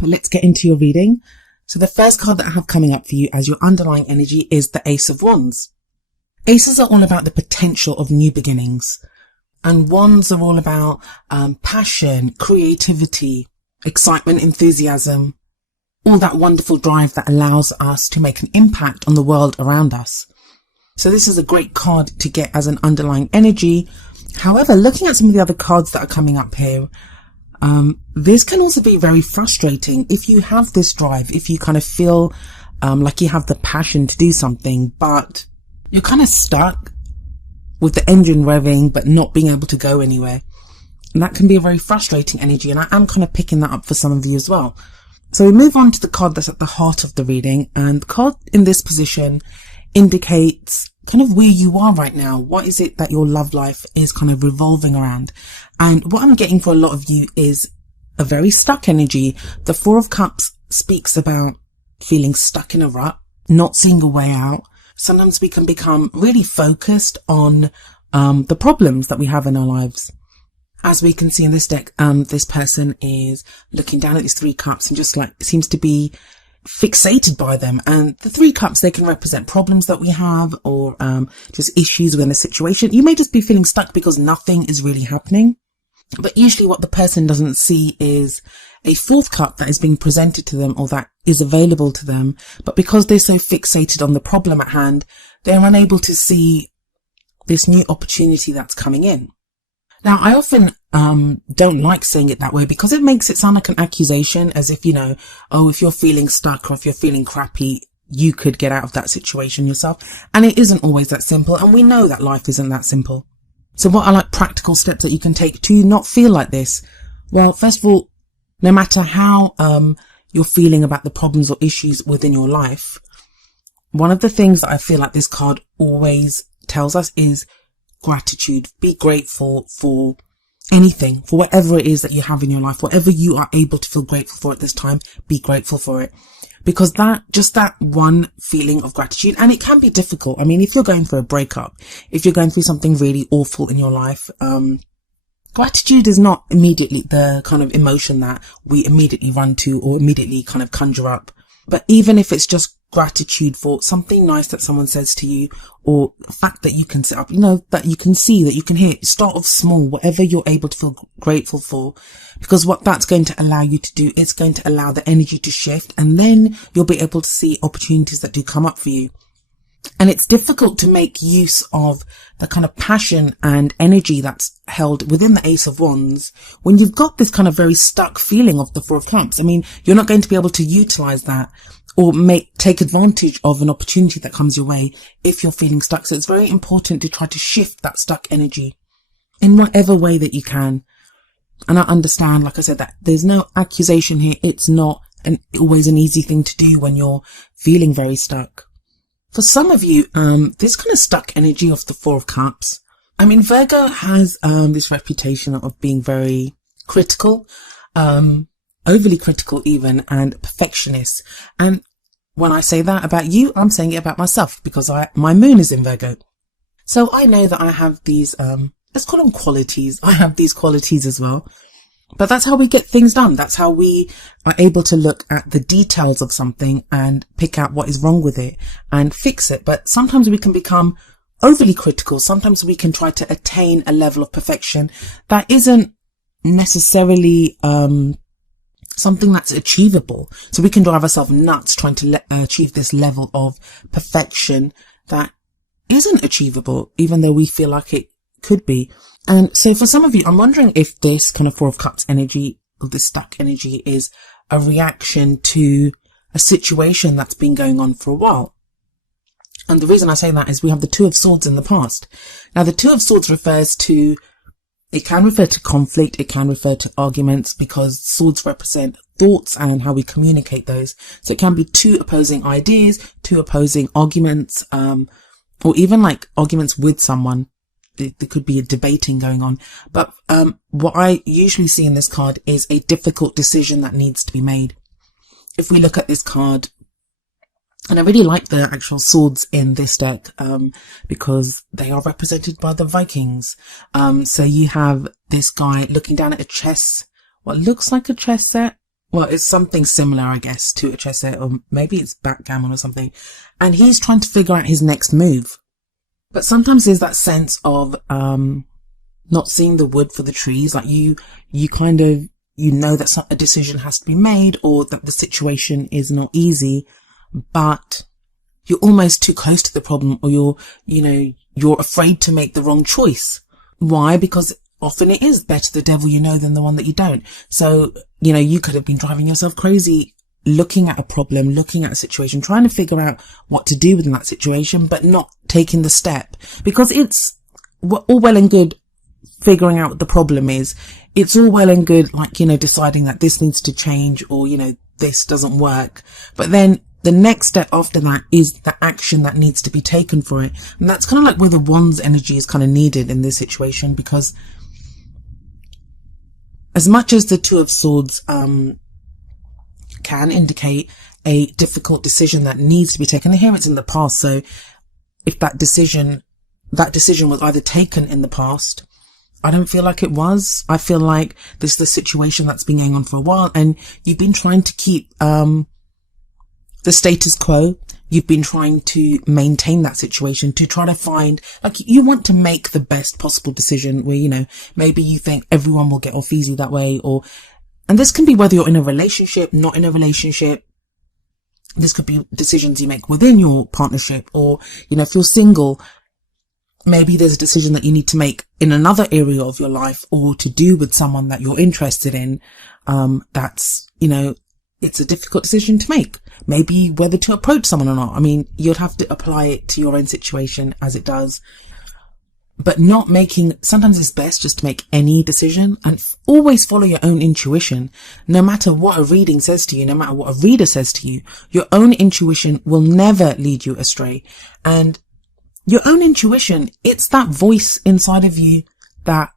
But let's get into your reading. So the first card that I have coming up for you as your underlying energy is the Ace of Wands. Aces are all about the potential of new beginnings. And wands are all about passion, creativity, excitement, enthusiasm, all that wonderful drive that allows us to make an impact on the world around us. So this is a great card to get as an underlying energy. However, looking at some of the other cards that are coming up here, this can also be very frustrating if you have this drive, if you kind of feel like you have the passion to do something, but you're kind of stuck with the engine revving but not being able to go anywhere. And that can be a very frustrating energy, and I am kind of picking that up for some of you as well. So we move on to the card that's at the heart of the reading, and the card in this position indicates kind of where you are right now. What is it that your love life is kind of revolving around? And what I'm getting for a lot of you is a very stuck energy. The Four of Cups speaks about feeling stuck in a rut, not seeing a way out. Sometimes we can become really focused on the problems that we have in our lives. As we can see in this deck, this person is looking down at these Three Cups and just like seems to be fixated by them. And the Three Cups, they can represent problems that we have, or just issues within the situation. You may just be feeling stuck because nothing is really happening. But usually what the person doesn't see is a fourth cup that is being presented to them, or that is available to them. But because they're so fixated on the problem at hand, they're unable to see this new opportunity that's coming in. Now, I often don't like saying it that way because it makes it sound like an accusation, as if, you know, oh, if you're feeling stuck or if you're feeling crappy, you could get out of that situation yourself. And it isn't always that simple. And we know that life isn't that simple. So what are like practical steps that you can take to not feel like this? Well, first of all, no matter how you're feeling about the problems or issues within your life, one of the things that I feel like this card always tells us is gratitude. Be grateful for anything, for whatever it is that you have in your life, whatever you are able to feel grateful for at this time, be grateful for it. Because that one feeling of gratitude, and it can be difficult. I mean, if you're going through a breakup, if you're going through something really awful in your life, gratitude is not immediately the kind of emotion that we immediately run to or immediately kind of conjure up. But even if it's just gratitude for something nice that someone says to you, or the fact that you can set up, you know, that you can see, that you can hear, start off small, whatever you're able to feel grateful for, because what that's going to allow you to do, it's going to allow the energy to shift, and then you'll be able to see opportunities that do come up for you. And it's difficult to make use of the kind of passion and energy that's held within the Ace of Wands when you've got this kind of very stuck feeling of the Four of Cups. I mean, you're not going to be able to utilize that or take advantage of an opportunity that comes your way if you're feeling stuck. So it's very important to try to shift that stuck energy in whatever way that you can. And I understand, like I said, that there's no accusation here. It's not always an easy thing to do when you're feeling very stuck. For some of you, this kind of stuck energy of the Four of Cups. I mean, Virgo has this reputation of being very critical, overly critical even, and perfectionist. And when I say that about you, I'm saying it about myself because my moon is in Virgo. So I know that I have these, let's call them qualities. I have these qualities as well. But that's how we get things done. That's how we are able to look at the details of something and pick out what is wrong with it and fix it. But sometimes we can become overly critical. Sometimes we can try to attain a level of perfection that isn't necessarily something that's achievable. So we can drive ourselves nuts trying to achieve this level of perfection that isn't achievable, even though we feel like it could be. And so for some of you, I'm wondering if this kind of Four of Cups energy, or this stuck energy, is a reaction to a situation that's been going on for a while. And the reason I say that is we have the Two of Swords in the past. Now, the Two of Swords it can refer to conflict, it can refer to arguments, because swords represent thoughts and how we communicate those. So it can be two opposing ideas, two opposing arguments, or even like arguments with someone. There could be a debating going on. But what I usually see in this card is a difficult decision that needs to be made. If we look at this card, and I really like the actual swords in this deck because they are represented by the Vikings. So you have this guy looking down at what looks like a chess set. well, it's something similar, I guess, to a chess set, or maybe it's backgammon or something. And he's trying to figure out his next move. But sometimes there's that sense of, not seeing the wood for the trees. Like you kind of, that a decision has to be made, or that the situation is not easy, but you're almost too close to the problem, or you're afraid to make the wrong choice. Why? Because often it is better the devil you know than the one that you don't. So, you could have been driving yourself crazy looking at a problem, looking at a situation, trying to figure out what to do within that situation, but not taking the step, because it's all well and good figuring out what the problem is. It's all well and good, like, deciding that this needs to change, or, this doesn't work. But then the next step after that is the action that needs to be taken for it. And that's kind of like where the Wands energy is kind of needed in this situation, because as much as the Two of Swords, can indicate a difficult decision that needs to be taken, and here it's in the past. So if that decision was either taken in the past, I don't feel like it was. I feel like this is the situation that's been going on for a while, and you've been trying to keep the status quo. You've been trying to maintain that situation, to try to find, like, you want to make the best possible decision where, maybe you think everyone will get off easy that way, and this can be whether you're in a relationship, not in a relationship. This could be decisions you make within your partnership, or, if you're single, maybe there's a decision that you need to make in another area of your life, or to do with someone that you're interested in. That's, it's a difficult decision to make. Maybe whether to approach someone or not. I mean, you'd have to apply it to your own situation as it does. But sometimes it's best just to make any decision, and always follow your own intuition. No matter what a reading says to you, no matter what a reader says to you, your own intuition will never lead you astray. And your own intuition, it's that voice inside of you that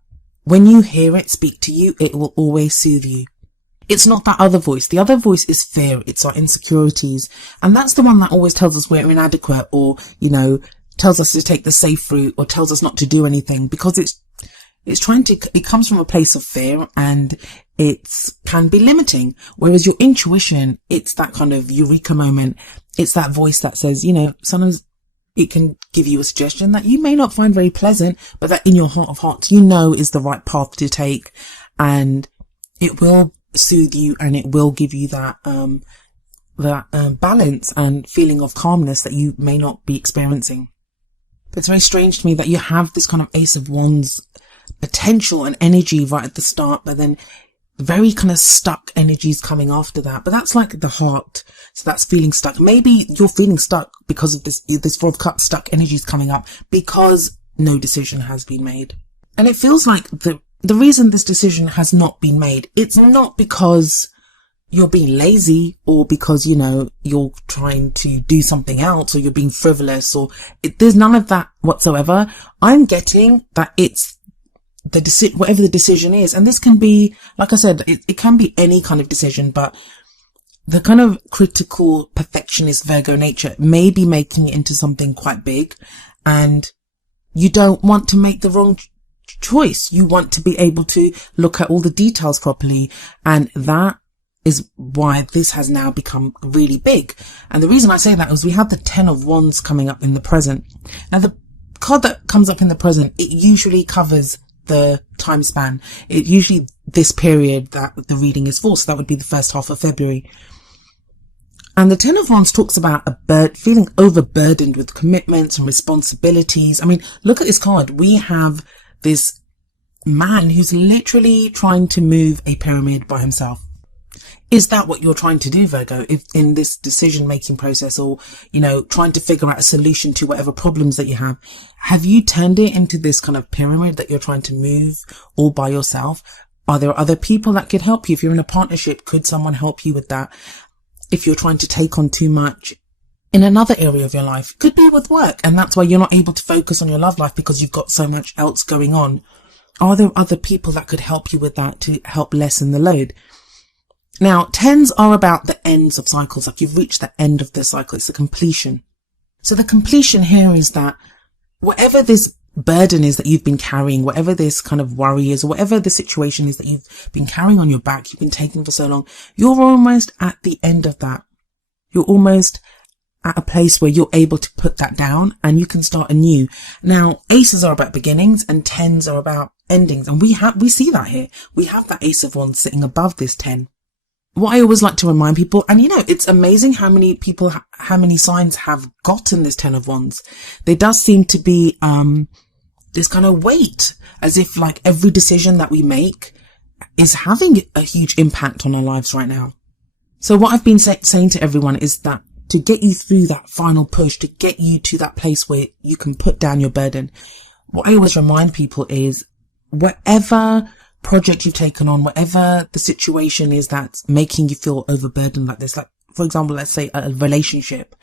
when you hear it speak to you, it will always soothe you. It's not that other voice. The other voice is fear. It's our insecurities. And that's the one that always tells us we're inadequate, or, tells us to take the safe route, or tells us not to do anything, because it comes from a place of fear, and it can be limiting. Whereas your intuition, it's that kind of eureka moment. It's that voice that says, sometimes it can give you a suggestion that you may not find very pleasant, but that in your heart of hearts, is the right path to take, and it will soothe you, and it will give you that balance and feeling of calmness that you may not be experiencing. But it's very strange to me that you have this kind of Ace of Wands potential and energy right at the start, but then very kind of stuck energies coming after that. But that's like the heart. So that's feeling stuck. Maybe you're feeling stuck because of this Four of Cups stuck energies coming up, because no decision has been made. And it feels like the reason this decision has not been made, it's not because you're being lazy, or because, you're trying to do something else, or you're being frivolous, there's none of that whatsoever. I'm getting that it's whatever the decision is. And this can be, like I said, it can be any kind of decision, but the kind of critical perfectionist Virgo nature may be making it into something quite big, and you don't want to make the wrong choice. You want to be able to look at all the details properly, and that is why this has now become really big. And the reason I say that is we have the Ten of Wands coming up in the present. Now, the card that comes up in the present, it usually covers the time span. It usually this period that the reading is for, so that would be the first half of February. And the Ten of Wands talks about feeling overburdened with commitments and responsibilities. I mean, look at this card. We have this man who's literally trying to move a pyramid by himself. Is that what you're trying to do, Virgo, if in this decision-making process, or, trying to figure out a solution to whatever problems that you have? Have you turned it into this kind of pyramid that you're trying to move all by yourself? Are there other people that could help you? If you're in a partnership, could someone help you with that? If you're trying to take on too much in another area of your life, could be with work, and that's why you're not able to focus on your love life because you've got so much else going on. Are there other people that could help you with that to help lessen the load? Now, tens are about the ends of cycles, like you've reached the end of the cycle. It's the completion. So the completion here is that whatever this burden is that you've been carrying, whatever this kind of worry is, or whatever the situation is that you've been carrying on your back, you've been taking for so long, you're almost at the end of that. You're almost at a place where you're able to put that down and you can start anew. Now, aces are about beginnings and 10s are about endings. And we see that here. We have that Ace of Wands sitting above this 10. What I always like to remind people, and it's amazing how many people, how many signs have gotten this 10 of Wands. There does seem to be, this kind of weight, as if like every decision that we make is having a huge impact on our lives right now. So what I've been saying to everyone is that to get you through that final push, to get you to that place where you can put down your burden, what I always remind people is whatever project you've taken on, whatever the situation is that's making you feel overburdened like this, like for example, let's say a relationship.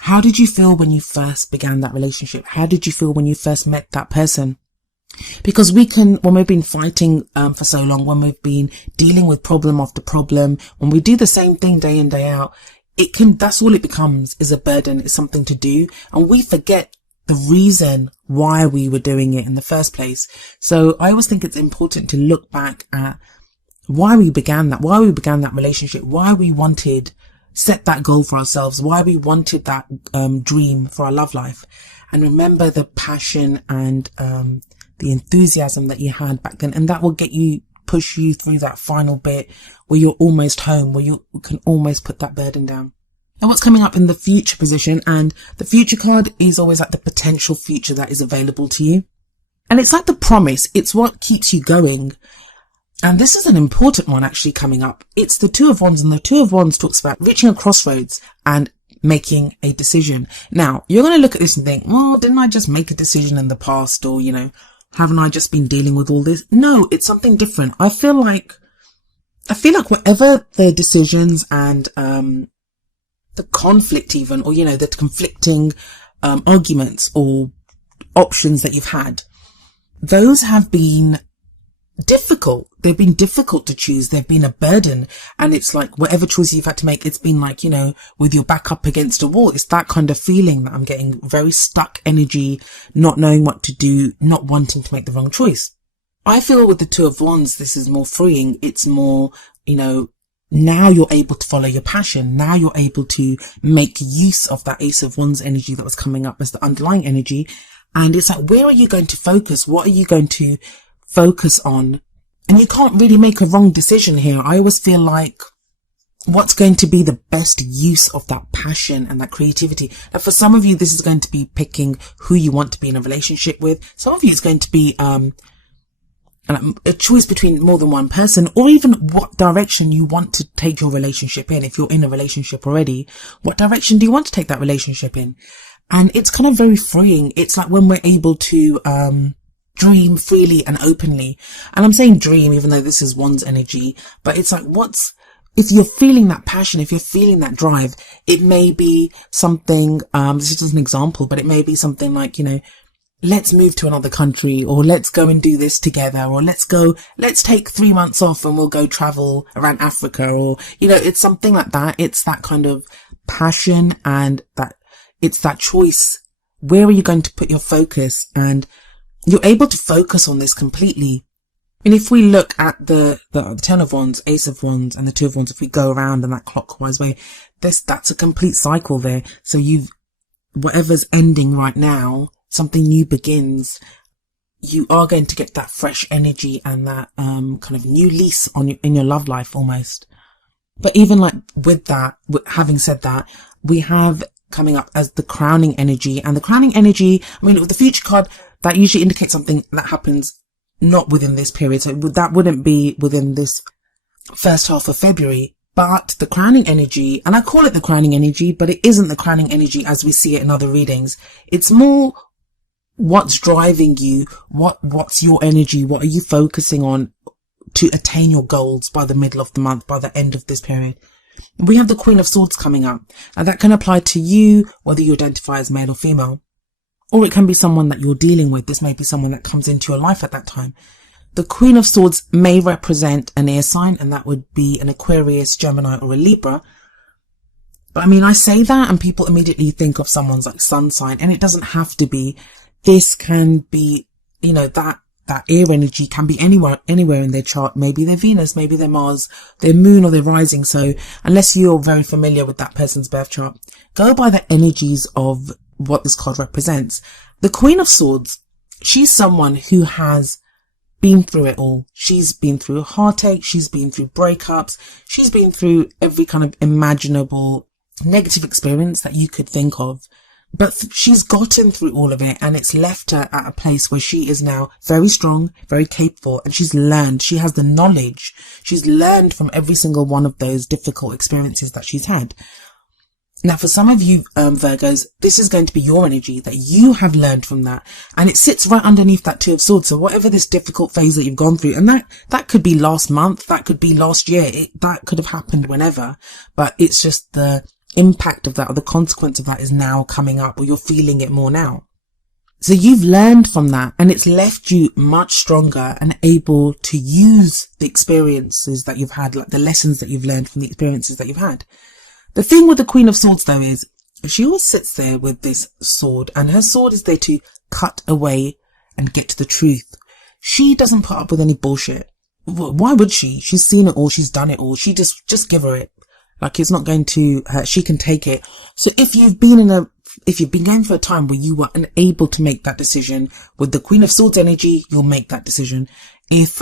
How did you feel when you first began that relationship? How did you feel when you first met that person? Because when we've been fighting for so long, when we've been dealing with problem after problem, when we do the same thing day in, day out, that's all it becomes, is a burden, is something to do. And we forget the reason why we were doing it in the first place. So I always think it's important to look back at why we began that relationship, why we set that goal for ourselves, why we wanted that dream for our love life, and remember the passion and the enthusiasm that you had back then, and that will push you through that final bit where you're almost home, where you can almost put that burden down. And what's coming up in the future position, and the future card is always like the potential future that is available to you, and it's like the promise, it's what keeps you going. And this is an important one actually coming up. It's the Two of Wands, and the Two of Wands talks about reaching a crossroads and making a decision. Now, you're going to look at this and think, well, didn't I just make a decision in the past? Or, haven't I just been dealing with all this? No, it's something different. I feel like whatever the decisions and the conflict even, or, the conflicting arguments or options that you've had, those have been difficult. They've been difficult to choose. They've been a burden. And it's like whatever choice you've had to make, it's been like, with your back up against a wall. It's that kind of feeling that I'm getting, very stuck energy, not knowing what to do, not wanting to make the wrong choice. I feel with the Two of Wands, this is more freeing. It's more, now you're able to follow your passion. Now you're able to make use of that Ace of Wands energy that was coming up as the underlying energy. And it's like, where are you going to focus? What are you going to focus on? And you can't really make a wrong decision here. I always feel like what's going to be the best use of that passion and that creativity. Now, for some of you, this is going to be picking who you want to be in a relationship with. Some of you, it's going to be a choice between more than one person, or even what direction you want to take your relationship in. If you're in a relationship already, what direction do you want to take that relationship in? And it's kind of very freeing. It's like when we're able to dream freely and openly. And I'm saying dream, even though this is Wands energy, but it's like, if you're feeling that passion, if you're feeling that drive, it may be something, this is just an example, but it may be something like, let's move to another country, or let's go and do this together, or let's take 3 months off and we'll go travel around Africa, or, it's something like that. It's that kind of passion, and it's that choice. Where are you going to put your focus? And you're able to focus on this completely. And if we look at the Ten of Wands, Ace of Wands, and the Two of Wands, if we go around in that clockwise way, that's a complete cycle there. So whatever's ending right now, something new begins. You are going to get that fresh energy and that kind of new lease in your love life almost. But even like with that, having said that, we have coming up as the crowning energy, and the crowning energy, with the future card, that usually indicates something that happens not within this period. So that wouldn't be within this first half of February. But the crowning energy, and I call it the crowning energy, but it isn't the crowning energy as we see it in other readings. It's more what's driving you, what's your energy, what are you focusing on to attain your goals by the middle of the month, by the end of this period. We have the Queen of Swords coming up, and that can apply to you, whether you identify as male or female. Or it can be someone that you're dealing with. This may be someone that comes into your life at that time. The Queen of Swords may represent an air sign, and that would be an Aquarius, Gemini, or a Libra. But I say that and people immediately think of someone's like sun sign, and it doesn't have to be. this can be, that air energy can be anywhere in their chart. Maybe their Venus, maybe their Mars, their moon, or their rising. So unless you're very familiar with that person's birth chart, go by the energies of what this card represents. The Queen of Swords, she's someone who has been through it all. She's been through heartache. She's been through breakups. She's been through every kind of imaginable negative experience that you could think of. But she's gotten through all of it, and it's left her at a place where she is now very strong, very capable, and she's learned. She has the knowledge. She's learned from every single one of those difficult experiences that she's had. Now, for some of you, Virgos, this is going to be your energy, that you have learned from that. And it sits right underneath that Two of Swords. So whatever this difficult phase that you've gone through, and that could be last month, that could be last year, that could have happened whenever, but it's just the impact of that, or the consequence of that, is now coming up, or you're feeling it more now. So you've learned from that, and it's left you much stronger and able to use the experiences that you've had, like the lessons that you've learned from the experiences that you've had. The thing with the Queen of Swords, though, is she always sits there with this sword, and her sword is there to cut away and get to the truth. She doesn't put up with any bullshit. Why would she? She's seen it all. She's done it all. She just give her it. Like, it's not going to hurt. She can take it. So if you've been going for a time where you were unable to make that decision with the Queen of Swords energy, you'll make that decision. If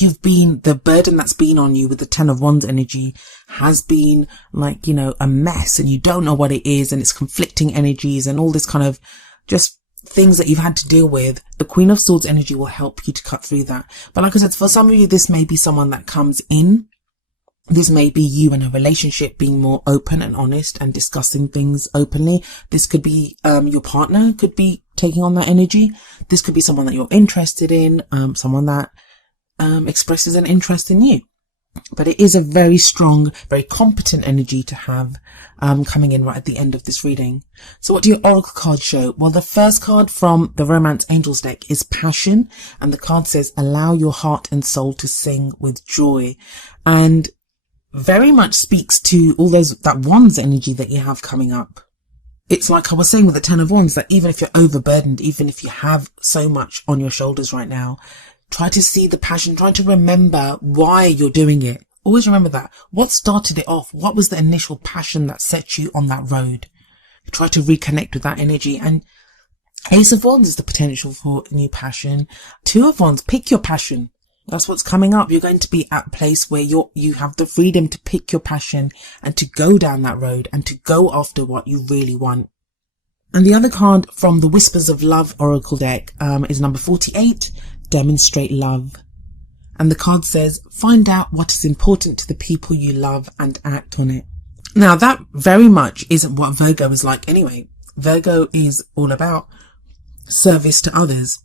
you've been, the burden that's been on you with the Ten of Wands energy has been like, a mess, and you don't know what it is, and it's conflicting energies and all this kind of just things that you've had to deal with, the Queen of Swords energy will help you to cut through that. But like I said, for some of you, this may be someone that comes in. This may be you in a relationship being more open and honest and discussing things openly. This could be your partner could be taking on that energy. This could be someone that you're interested in, someone that expresses an interest in you. But it is a very strong, very competent energy to have coming in right at the end of this reading. So what do your oracle cards show? Well, the first card from the Romance Angels deck is Passion, and the card says, allow your heart and soul to sing with joy. And very much speaks to all that Wands energy that you have coming up. It's like I was saying with the Ten of Wands, that even if you're overburdened, even if you have so much on your shoulders right now, try to see the passion, try to remember why you're doing it. Always remember that. What started it off? What was the initial passion that set you on that road? Try to reconnect with that energy. And Ace of Wands is the potential for a new passion. Two of Wands, pick your passion. That's what's coming up. You're going to be at a place where you have the freedom to pick your passion and to go down that road and to go after what you really want. And the other card from the Whispers of Love Oracle deck is number 48, Demonstrate Love. And the card says, find out what is important to the people you love and act on it. Now, that very much isn't what Virgo is like anyway. Virgo is all about service to others.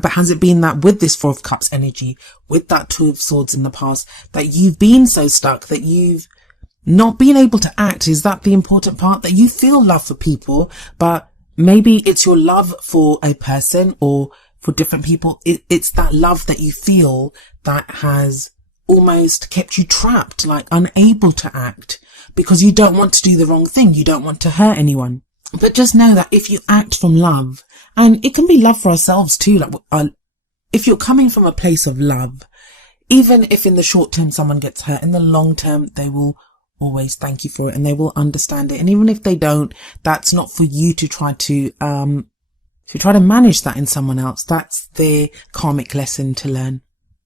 But has it been that with this Four of Cups energy, with that Two of Swords in the past, that you've been so stuck that you've not been able to act? Is that the important part? That you feel love for people, but maybe it's your love for a person or for different people. It's that love that you feel that has almost kept you trapped, like unable to act, because you don't want to do the wrong thing. You don't want to hurt anyone. But just know that if you act from love, and it can be love for ourselves too, like if you're coming from a place of love, even if in the short term someone gets hurt, in the long term they will always thank you for it and they will understand it. And even if they don't, that's not for you to try to manage that in someone else. That's their karmic lesson to learn.